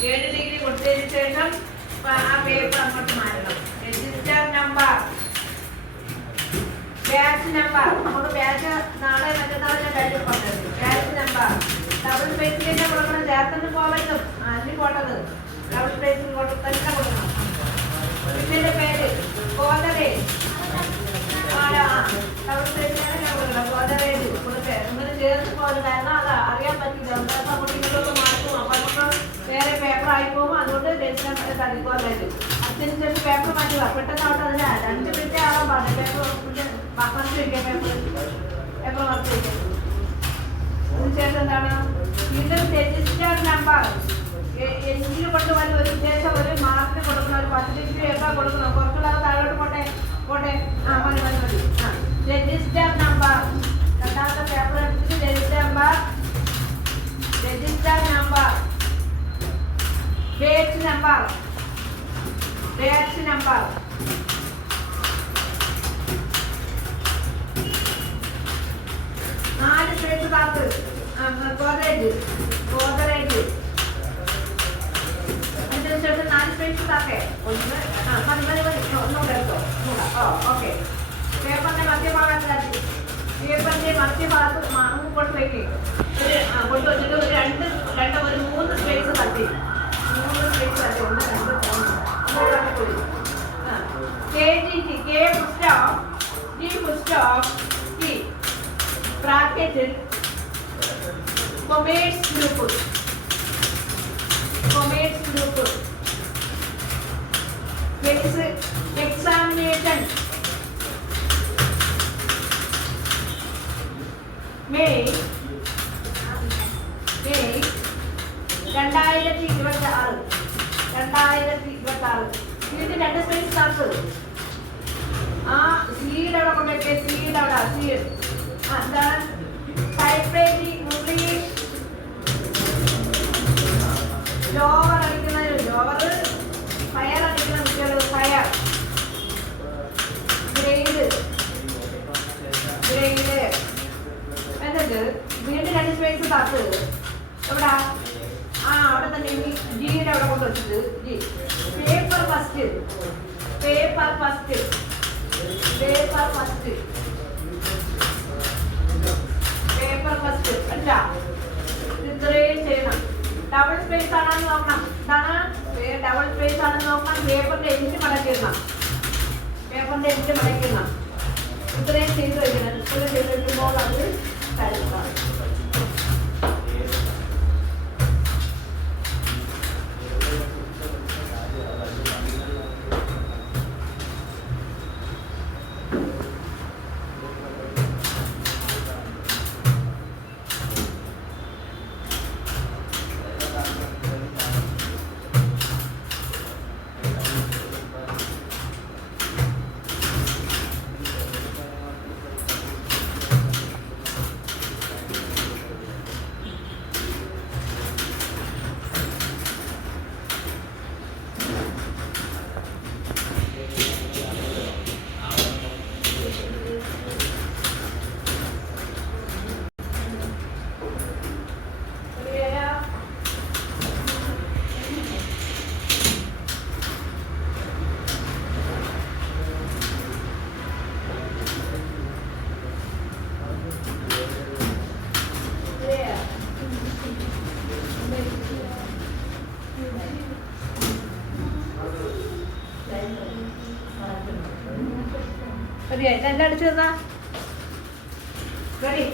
7 degree കൊടുത്തതിന് ശേഷം ആ പേപ്പർ അങ്ങോട്ട് മാറ്റണം. രജിസ്റ്റർ നമ്പർ, ബാച്ച് നമ്പർ, നമുക്ക് ബാച്ച് നാളെ മറ്റന്നാളെ ബാച്ച് പറഞ്ഞത്. ബാച്ച് നമ്പർ ഡബിൾ സ്പേസിൽ തന്നെ കൊടുക്കണം, ചേർത്തന്നെ പോകരുത്. അതിന് പോട്ടത് ഡബിൾ സ്പേസിൽ തന്നെ കൊടുക്കണം. ഇതിന്റെ പേര് ഗോതരേ, ഡബിൾ സ്പേസിൽ തന്നെ കൊടുക്കണം. ഗോതരേജ് കൊടുത്തേ ഇങ്ങനെ ചേർത്ത് പോകരുത്. കാരണം അത് അറിയാൻ പറ്റില്ല, അങ്ങോട്ട് ഇങ്ങോട്ടൊക്കെ മാറ്റും. അപ്പൊ നമുക്ക് വേറെ പേപ്പർ ആയി പോകും. അതുകൊണ്ട് രജിസ്റ്റർ തടിക്കോലായിട്ട് അതിനനുസരിച്ച് പേപ്പർ മാറ്റുക. പെട്ടെന്ന് അവിടെ അതിന് 5 മിനിറ്റ് ആവാൻ പാടില്ല. പേപ്പർ മറച്ചു വയ്ക്കാം, പേപ്പർ മറച്ചു വയ്ക്കാം. അതിനുശേഷം എന്താണ് വീണ്ടും രജിസ്റ്റർ നമ്പർ എങ്കിലും കൊണ്ടുവന്ന് ഒരു ഉദ്ദേശം ഒരു മാർക്കിന് കൊടുക്കണം. ഒരു 10 ഡിഗ്രി ഒക്കെ കൊടുക്കണം. കുറച്ചുള്ളത് താഴോട്ട് പോട്ടെ പോട്ടെ. മതി മതി മതി. രജിസ്റ്റർ നമ്പർ രണ്ടാമത്തെ പേപ്പർ എടുത്തിട്ട് register number, register number, page number, page number, നാല് പേജ് കാത്ത് ഗോദറേജ്, ഗോദറേജ് അതിനുശേഷം 4 പേജ് കാക്കെ ഒന്ന് മതി മതി മതി ഒന്നുകൂടെ എടുത്തോ. ഓക്കെ. പേപ്പറിന്റെ മധ്യഭാഗത്തിലാക്കി, പേപ്പറിന്റെ മധ്യഭാഗത്ത് കൊണ്ട് വയ്ക്കുക. കൊണ്ടുവച്ചിട്ട് ഒരു 3 സ്പേസ് തട്ടി, 3 സ്പേസ് തട്ടി. 1 2 3 KGT, K full stop, G full stop, T bracketed comets group, comets group examination May 2026 ഇതിന്റെ 2 സ്പേസ് തന്നത്. ആ സീഡ് അവിടെ കൊണ്ടൊക്കെ സീഡ് അവിടെ സീഡ് എന്താണ് ടൈപ്പ്റൈറ്റിംഗ് ഇംഗ്ലീഷ് ലോവർ അടിക്കുന്നതിന് ലോവർ, ഫയർ അടിക്കുന്ന കുട്ടികൾ ഫയർ, ഗ്രേഡ് ഗ്രേഡ് എന്നിട്ട് വീണ്ടും 2 സ്പേസ് തന്നത് എവിടെ അവിടെ തന്നെ ജിയുടെ അവിടെ കൊണ്ടുവച്ചിട്ട് G paper first, paper first, paper first, paper first അല്ല ഇത്രയും ചെയ്യണം. ഡബിൾ സ്പേസ് ആണെന്ന് നോക്കണം. എന്താണ് ഡബിൾ സ്പേസ് ആണെന്ന് നോക്കണം. പേപ്പറിന്റെ എൻഡ് മടക്കിടണം, പേപ്പറിന്റെ എൻഡ് മടക്കിടണം. ഇത്രയും ചെയ്ത് വയ്ക്കണം. ഇത്രയും ചെയ്ത് വയ്ക്കുമ്പോൾ അത് കഴിക്കണം. എല്ലാം അടിച്ചു തന്നാ റെഡി.